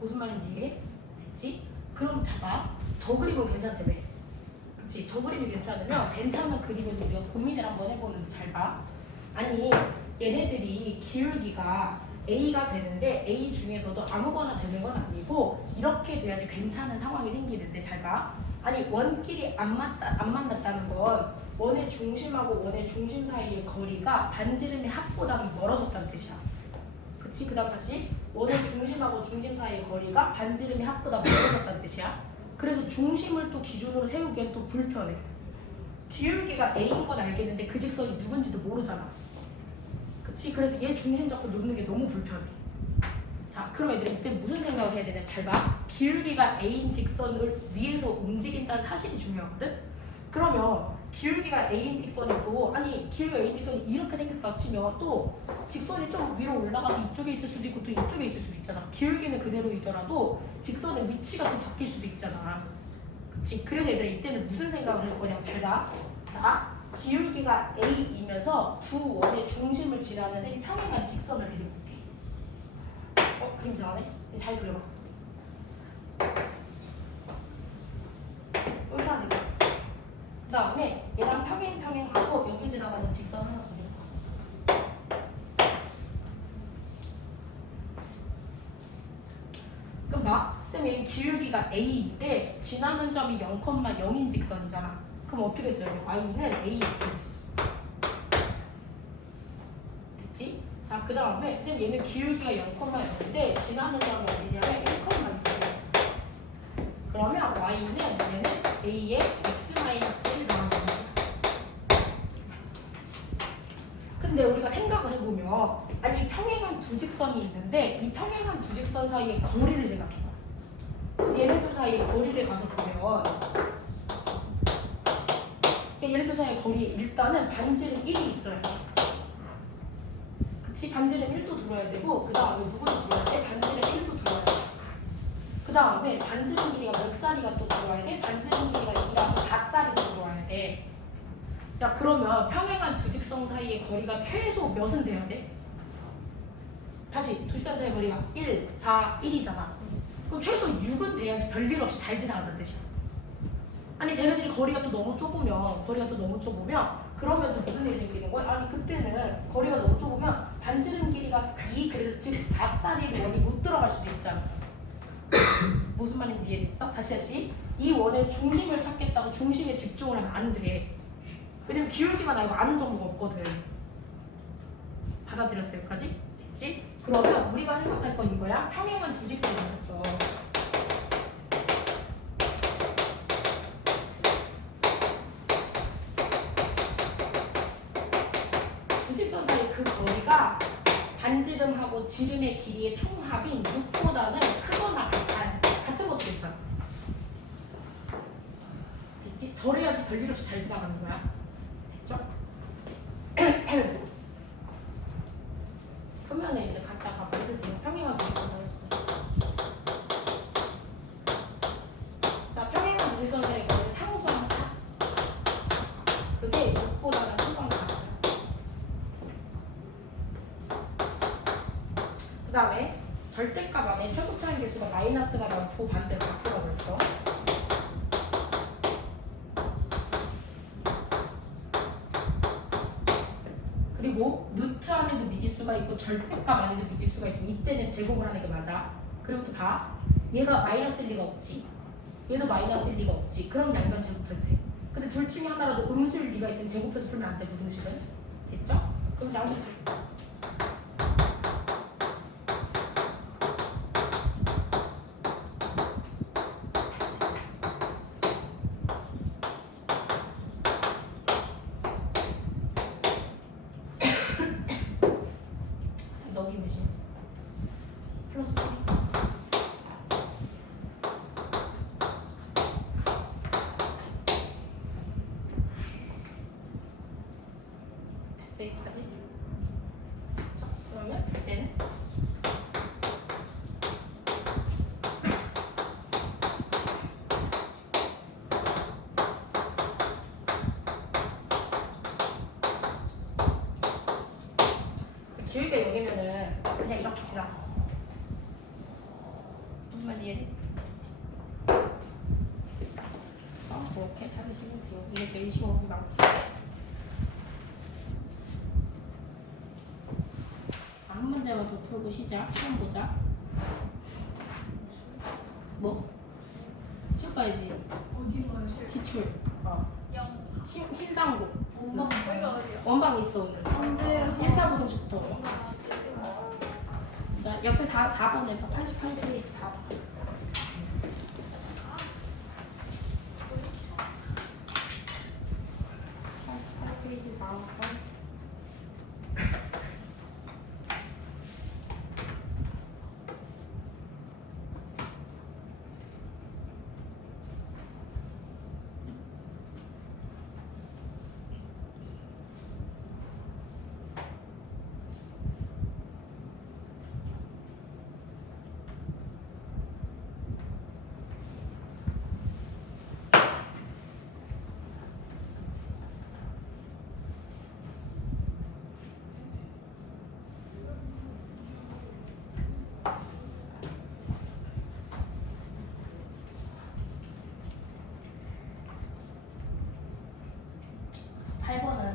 무슨 말인지 이해? 됐지? 그럼 봐봐. 저 그림은 괜찮다며. 그치? 저 그림이 괜찮으면 괜찮은 그림에서 우리가 고민을 한번 해보는데 잘 봐. 아니 얘네들이 기울기가 A가 되는데 A 중에서도 아무거나 되는 건 아니고 이렇게 돼야지 괜찮은 상황이 생기는데 잘 봐. 아니 원끼리 안 만났다는 건 원의 중심하고 원의 중심 사이의 거리가 반지름의 합보다는 멀어졌다는 뜻이야. 그치? 그 다음 다시 원의 중심하고 중심 사이의 거리가 반지름의 합보다 멀어졌다는 뜻이야. 그래서 중심을 또 기준으로 세우기엔 또 불편해. 기울기가 A인 건 알겠는데 그 직선이 누군지도 모르잖아. 그치? 그래서 얘 중심 잡고 놓는 게 너무 불편해. 자, 그럼 애들이 이때 무슨 생각을 해야 되냐? 잘 봐. 기울기가 A인 직선을 위에서 움직인다는 사실이 중요하거든? 그러면 기울기가 A인 직선이 또 아니 기울기가 A인 직선이 이렇게 생겼다 치면 또 직선이 좀 위로 올라가서 이쪽에 있을 수도 있고 또 이쪽에 있을 수도 있잖아. 기울기는 그대로이더라도 직선의 위치가 또 바뀔 수도 있잖아. 그치? 그래서 얘들아 이때는 무슨 생각을 할 거냐고 잘 봐. 자, 기울기가 A이면서 두 원의 중심을 지나는 셈이 평행한 직선을 그려볼게. 그림 잘하네? 잘 그려봐. 여기다 내렸어. 그 다음에 얘랑 평행하고 여기 지나가는 직선 하나 그려봐. 그럼 봐. 쌤이 기울기가 A인데 지나는 점이 0,0인 직선이잖아. 그럼 어떻게 써요? y는 AX지. 됐지? 자, 그 다음에 쌤 얘는 기울기가 0,0인데 지나는 점이 어디냐면 1,2. 그러면 y는 얘는 a의 x-1을 정하는 거야. 근데 우리가 생각을 해보면 아니 평행한 두 직선이 있는데 이 평행한 두 직선 사이의 거리를 생각해봐. 얘네들 사이의 거리를 가서 보면 얘네들 사이의 거리에 일단은 반지름 1이 있어야 돼. 그치? 반지름 1도 들어야 되고 그 다음에 누구도 들어야 돼? 반지름 1도 들어야 돼. 그 다음에 반지름 길이가 몇 자리가 또 들어와야 돼? 반지름 길이가 2라서 4자리도 들어와야 돼. 야 그러면 평행한 두 직선 사이의 거리가 최소 몇은 돼야 돼? 다시 두 직선 사이의 거리가 1, 4, 1이잖아. 그럼 최소 6은 돼야지 별일 없이 잘 지나간다는 뜻이야. 아니 쟤네들이 거리가 또 너무 좁으면 그러면 또 무슨 일이 생기는 거야? 아니 그때는 거리가 너무 좁으면 반지름 길이가 2 그래서 즉 4짜리 원이 못 들어갈 수도 있잖아. 무슨 말인지 이해됐어? 다시 이 원의 중심을 찾겠다고 중심에 집중을 하면 안 돼. 왜냐면 기울기만 알고 아는 정보가 없거든. 받아들였어 여기까지? 됐지? 그러면 우리가 생각할 건 이거야. 평행한 두 직선이 있어. 두 직선 사이 그 거리가 반지름하고 지름의 길이의 총합인 6보다는 크거나 같은 것도 있잖아. 됐지? 저래야지 별일 없이 잘 지나가는 거야. 됐죠? 표면에 이제 갖다가 만드세요. 평행한 두 직선 사이. 자, 평행한 두 직선 사이 거리는 상수함 차. 그게 6보다는 크거나 같아요. 그 다음에 절대값 안에 최고차항 계수가 마이너스가 많고 반대로 바꾸라고 했어. 그리고 루트 안에도 미지수가 있고 절대값 안에도 미지수가 있으면 이때는 제곱을 하는 게 맞아. 그리고 또 봐. 얘가 마이너스일 리가 없지. 얘도 마이너스일 리가 없지. 그럼 양변 제곱해도 돼. 근데 둘 중에 하나라도 음수일 리가 있으면 제곱해서 풀면 안 돼. 무등식은. 됐죠? 그럼 양변 제곱. 넘기면 기울기가 여기면은 그냥 이렇게 지나가. 무슨 말인지 이해돼? 이렇게 찾으시면 돼요. 이게 제일 쉬워. 막. 한 문제만 더 풀고 시작. 시험 보자. 뭐? 시험 봐야지. 어디 봐요? 기출. 신장고. 엄마 거기가 어디야? 원방 있어 오늘. 안 돼요. 1차 부동식부터. 자, 옆에 4번에 88페이지 4번. 88페이지 4번.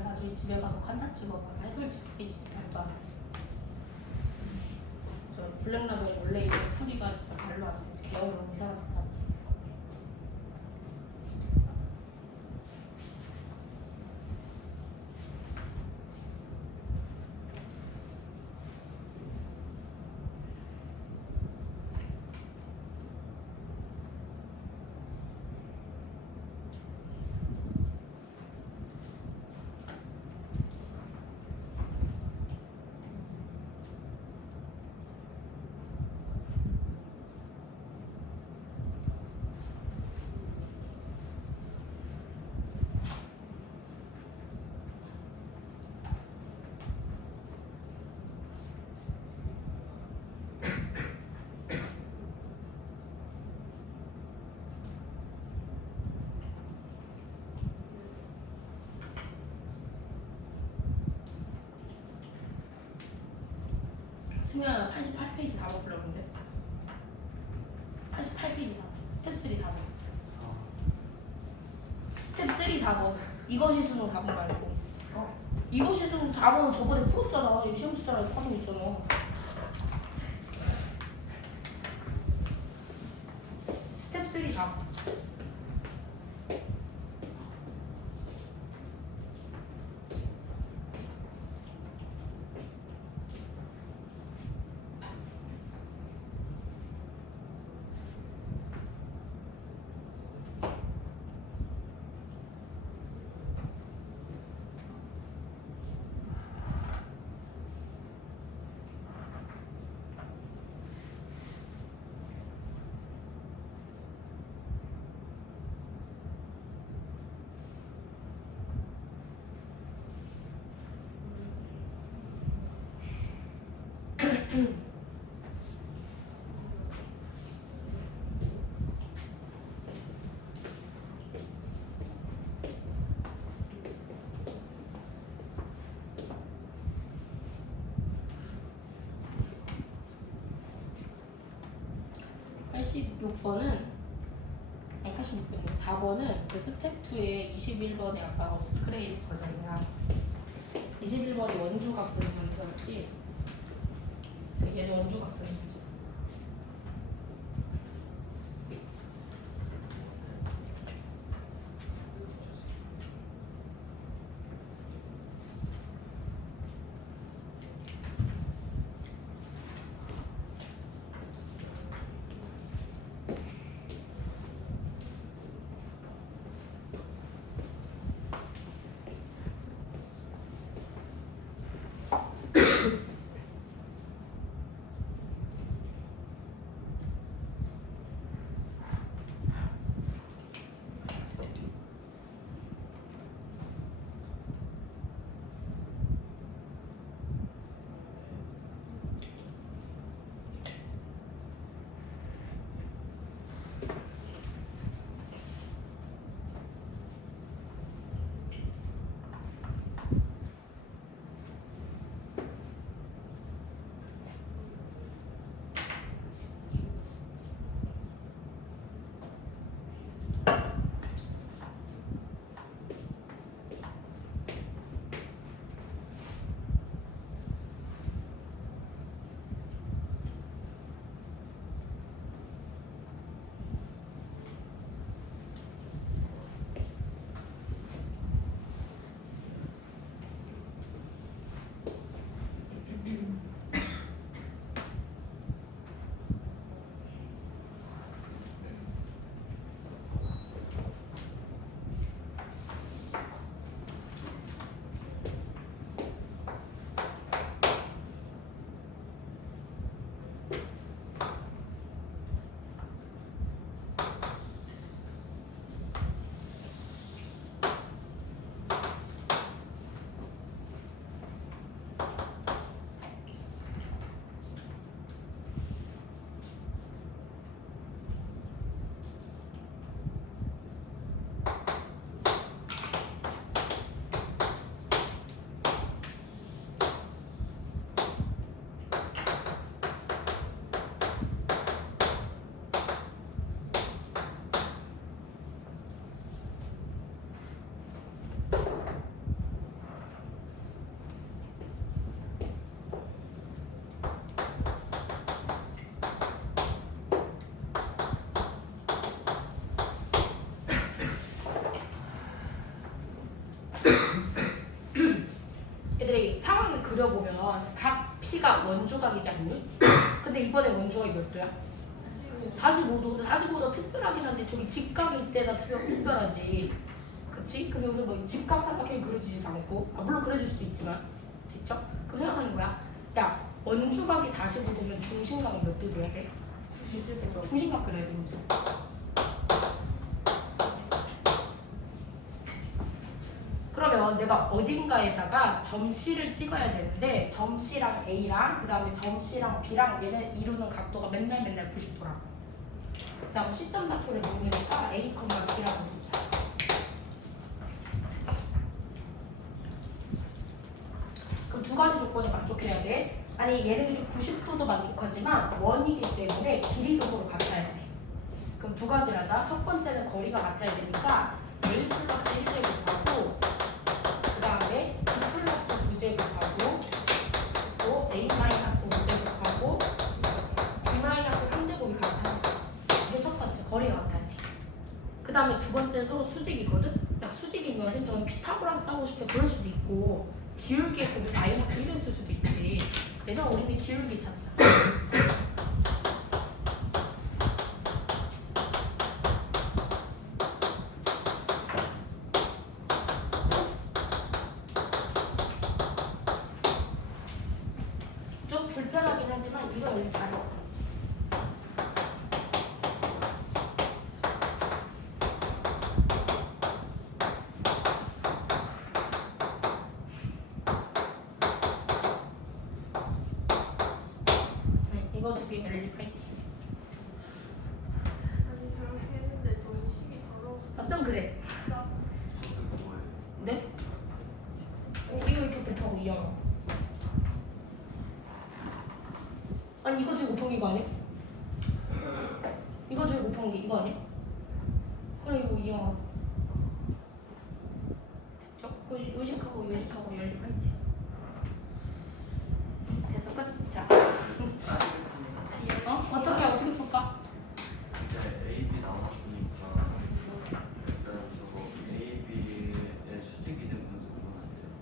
나중에 집에 가서 칸타 찍어봐. 해설지 풀이 진짜 말도 안 돼. 저 블랙라벨 원래 있는 풀이가 진짜 말도 안 돼. 개어로 이상하지 않아. 수면 88페이지 다 먹으려는데 88페이지 4번 스텝 3 4번 스텝 3 4번 이것이 수능 4번 말고 이것이 수능 4번은 저번에 풀었잖아. 이거 시험 치잖아. 파동 있잖아. 스텝 3 4번 아니 86번은 4번은 그 스텝 2의 21번이 아까 업그레이드 버전이야. 21번이 원주각 쓰는 문제였지. 얘는 원주각 쓰는 문제. 보면 각 P가 원조각이지 않니? 근데 이번에 원조각이 몇 도야? 45도. 45도 특별하긴 한데 저기 직각일 때나 특별하지. 그치? 그럼 여기서 뭐 직각삼각형이 그려지지도 않고 물론 그려질 수도 있지만 됐죠? 그럼 생각하는 거야. 야 원조각이 45도면 중심각은 몇 도 돼야 돼? 97도. 중심각 그려야 돼 이제. 그러면 내가 어딘가에다가 점 C를 찍어야 되는데 점 C랑 A랑 그 다음에 점 C랑 B랑 얘는 이루는 각도가 맨날 90도라고. 자 그럼 시점 좌표를 모으니까 A, B라고 놓자. 그럼 두 가지 조건이 만족해야 돼. 아니 얘네들이 90도도 만족하지만 원이기 때문에 길이도 서로 같아야 돼. 그럼 두 가지를 하자. 첫 번째는 거리가 같아야 되니까 A 플러스 1제곱하고 그 다음에 B 플러스 9제곱하고 또 A 마이너스 5제곱하고 B 마이너스 3제곱이 같아. 이게 첫 번째 거리가 같아야 돼. 그 다음에 두 번째는 서로 수직이거든. 야 수직이면 선생님 저는 피타고라스 하고 싶어 그럴 수도 있고 기울기에 보면 마이너스 1을 쓸 수도 있지. 그래서 우리는 기울기 찾자. 좀 불편하긴 하지만 이거 여기 잘해. 이거 두 개 열리 파이팅. 아니 저렇게 했는데 좀 식이 더러워서. 좀 그래. 네? 이거 이렇게 곱하고 2야. 아니 이거 중에 곱한 게 이거 아니야? 이거 중에 곱한 게 이거 아니야? 그래 이거 2야. 됐죠? 그 요식하고 열리 파이팅. 됐어 끝. 자. 어떻게 풀까? 이제 A, B 나왔으니까 일단 저거 A, B의 수직이 된 분수 보면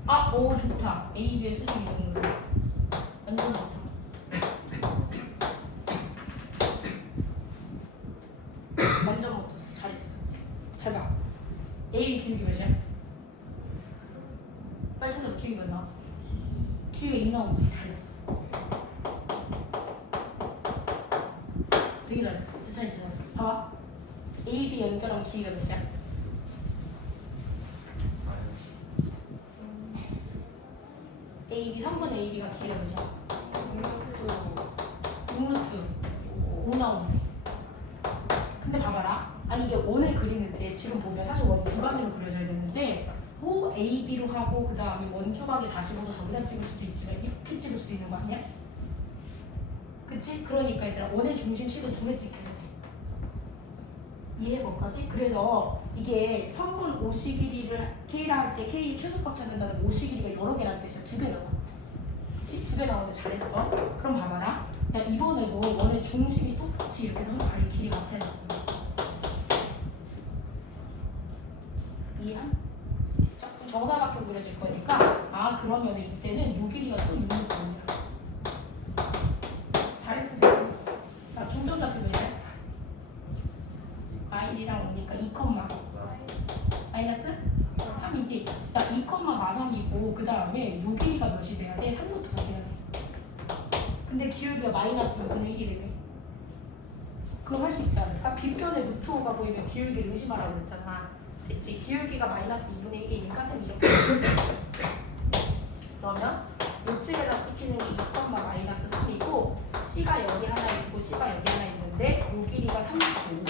안 돼요. 오 좋다. A, B의 수직이 있는 거. 완전 좋다. 완전 멋졌어. 잘했어. 잘 봐. A, B 기울기 몇이야? 빨리 찾아봐. 기울기 몇 나와? 기울기 2 나오지. 잘했어. 되게 잘했어. 진짜 잘했어. 봐봐. A, B 연결하면 길이가 몇이야? A, B 3분의 A, B가 길이가 몇이야? 6루트 5 나오네. 근데 봐봐라. 아니 이게 원을 그리는데 지금 보면 사실 원 두 가지로 그려져야 되는데 뭐 A, B로 하고 그 다음에 원 조각이 45도 저기다 찍을 수도 있지만 이렇게 찍을 수도 있는 거 아니야? 그치? 그러니까 얘들아 원의 중심식을 두 개 찍혀야 돼. 이해해 볼까지? 그래서 이게 성분 50 길이를 K라 할 때 K 최소값 찾는다는 50 길이가 여러 개라는 뜻이야. 두 개 나와. 그치? 두 개 나오는데 잘했어. 그럼 봐봐라. 야 이번에도 원의 중심이 똑같이 이렇게 해서 발이 길이 같아야 돼. 이해함? 그쵸? 그럼 정사각형 그려질 거니까 그러면 이때는 요 길이가 또 6루트입니다. 잘했어. 자 중점 잡히면 마일이랑 오니까 2, 마이너스 3이지. 자 2, 마3이고 그 다음에 요 길이가 몇이 돼야 돼? 3루트가 돼야 돼. 근데 기울기가 마이너스면 그냥 1이래. 그럼 할 수 있지 않을까? B편에 루트 5가 보이면 기울기를 의심하라고 그랬잖아. 됐지? 기울기가 마이너스 2분의 1이니까 쌤 이렇게 그러면 요쯤에다 찍히는 게 2, 마이너스 3이고 C가 여기 하나 있고 C가 여기 하나 있는데 요 길이가 3루트 5.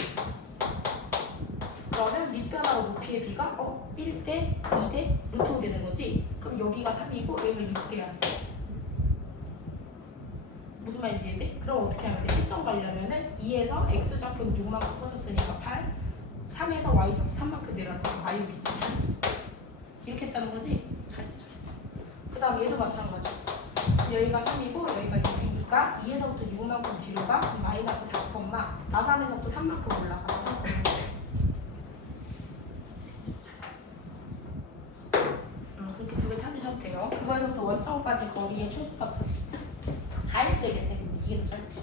그러면 밑변하고 높이의 B가 1대 2대 루트 5 되는 거지? 그럼 여기가 3이고 여기가 6 돼야지. 무슨 말인지 이해돼? 그럼 어떻게 하면 돼? 시점 가려면은 2에서 X좌표는 6만큼 커졌으니까 8 3에서 Y좌표 3만큼 내렸어. Y이지. 잘했어. 이렇게 했다는 거지? 잘했어. 그 다음 얘도 마찬가지. 여기가 3이고 여기가 6이니까 2에서부터 6만큼 뒤로 가. 그럼 마이너스 4, 나3에서부터 3만큼 올라가. 그렇게 두 개 찾으셔도 돼요. 거예요. 그거에서부터 원점까지 거리의 최소값 찾기. 4일 되겠네. 근데 이게 더 짧지.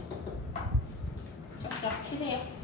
쫙쫙 키세요.